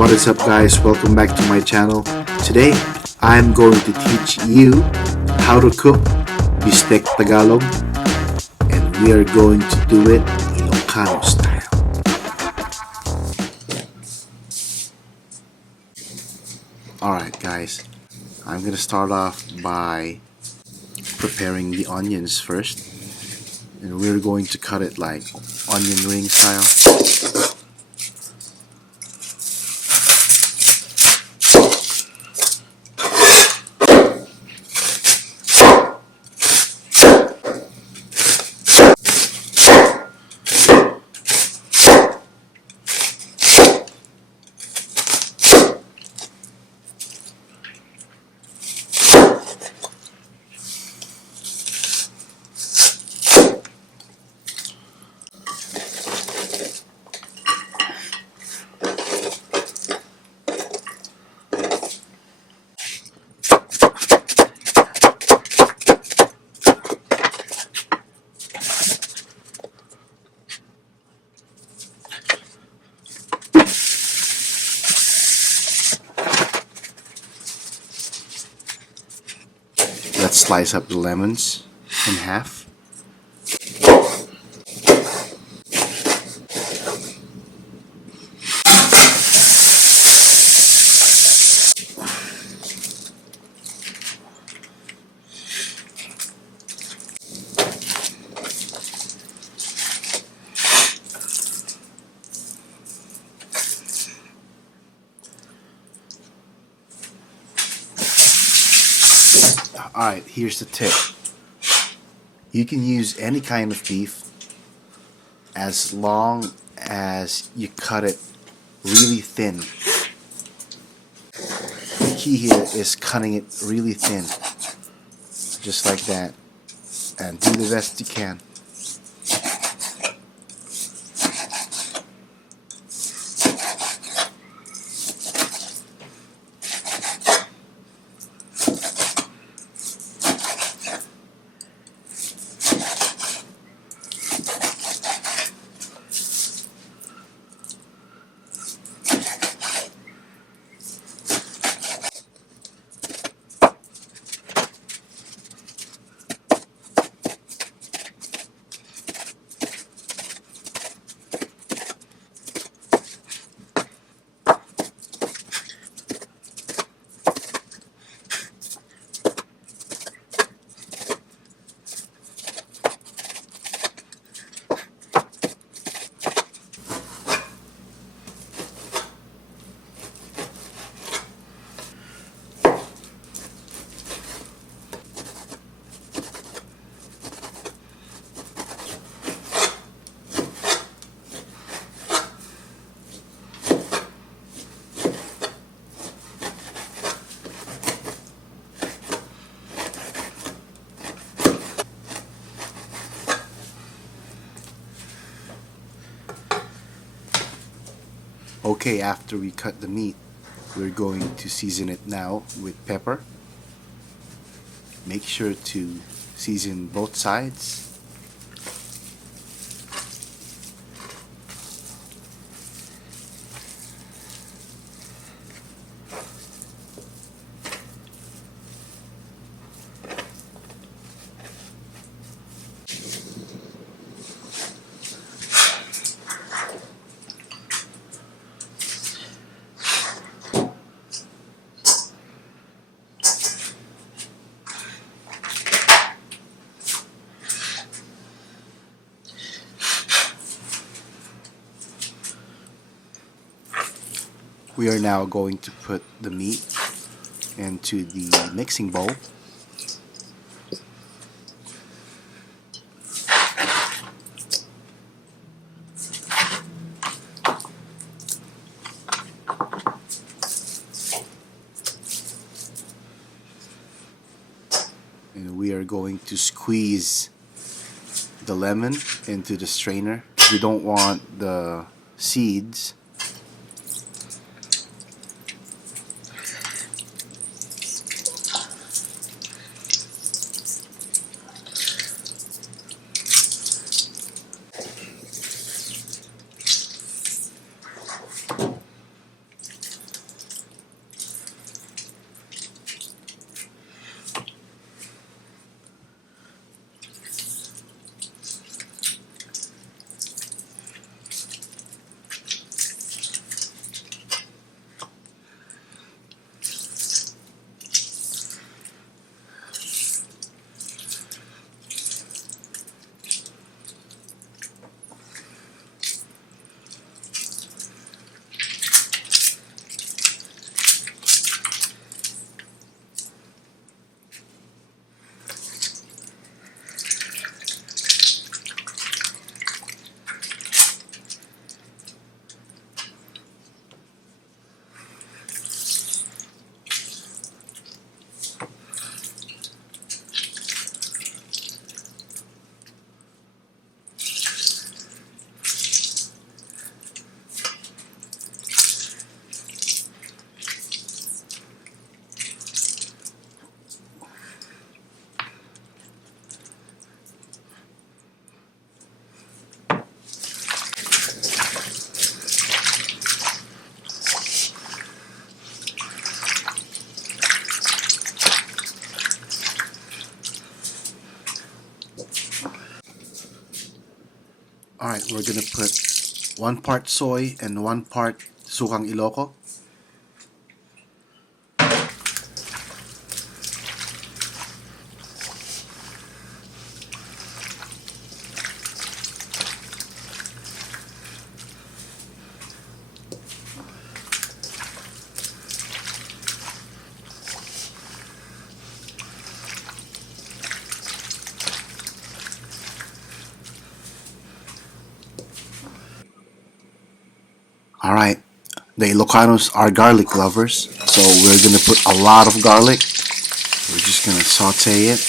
What is up, guys? Welcome back to my channel. Today I'm going to teach you how to cook Bistek Tagalog, and we are going to do it Ilocano style. Alright guys, I'm gonna start off by preparing the onions first, and we're going to cut it like onion ring style. Let's slice up the lemons in half. Alright, here's the tip. You can use any kind of beef as long as you cut it really thin. The key here is cutting it really thin, just like that, and do the best you can. Okay, after we cut the meat, we're going to season it now with pepper. Make sure to season both sides. We are now going to put the meat into the mixing bowl. And we are going to squeeze the lemon into the strainer. We don't want the seeds. Alright, we're gonna put 1 part soy and 1 part sukang iloko. Alright, the Ilocanos are garlic lovers, so we're gonna put a lot of garlic. We're just gonna saute it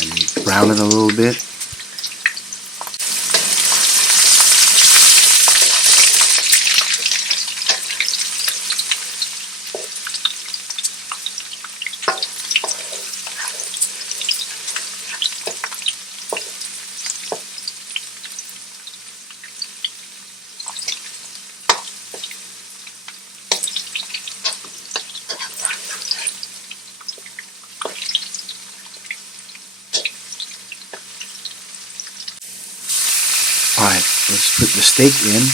and brown it a little bit. Alright, let's put the steak in.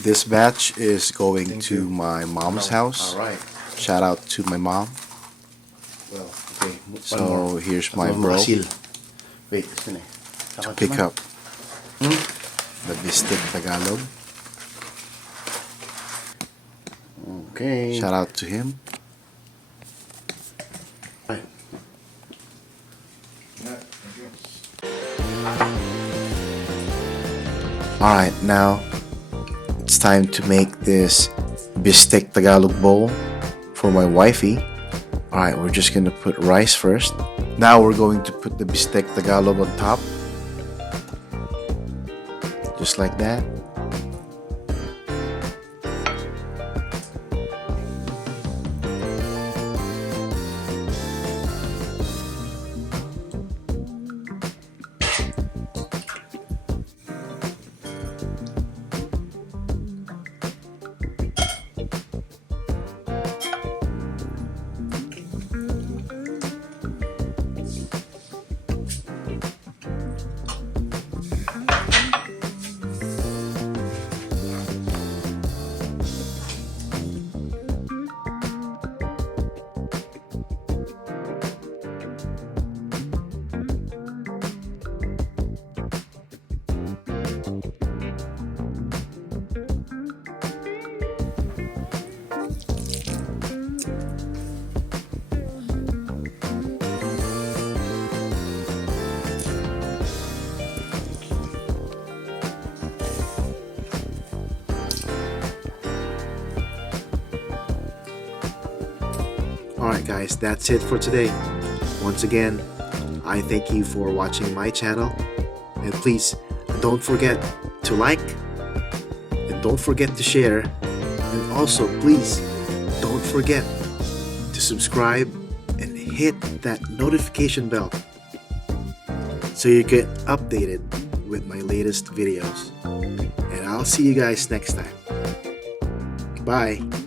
This batch is going to my mom's house. All right. Shout out to my mom. Well, okay. So here's my bro Masil. Wait, ito na eh. to pick up the Bistek Tagalog. Okay. Shout out to him. Ay. Alright, now it's time to make this Bistek Tagalog bowl for my wifey. Alright, we're just gonna put rice first. Now we're going to put the Bistek Tagalog on top. Just like that. Alright guys, that's it for today. Once again, I thank you for watching my channel. And please, don't forget to like. And don't forget to share. And also, please, don't forget to subscribe and hit that notification bell so you get updated with my latest videos. And I'll see you guys next time. Bye.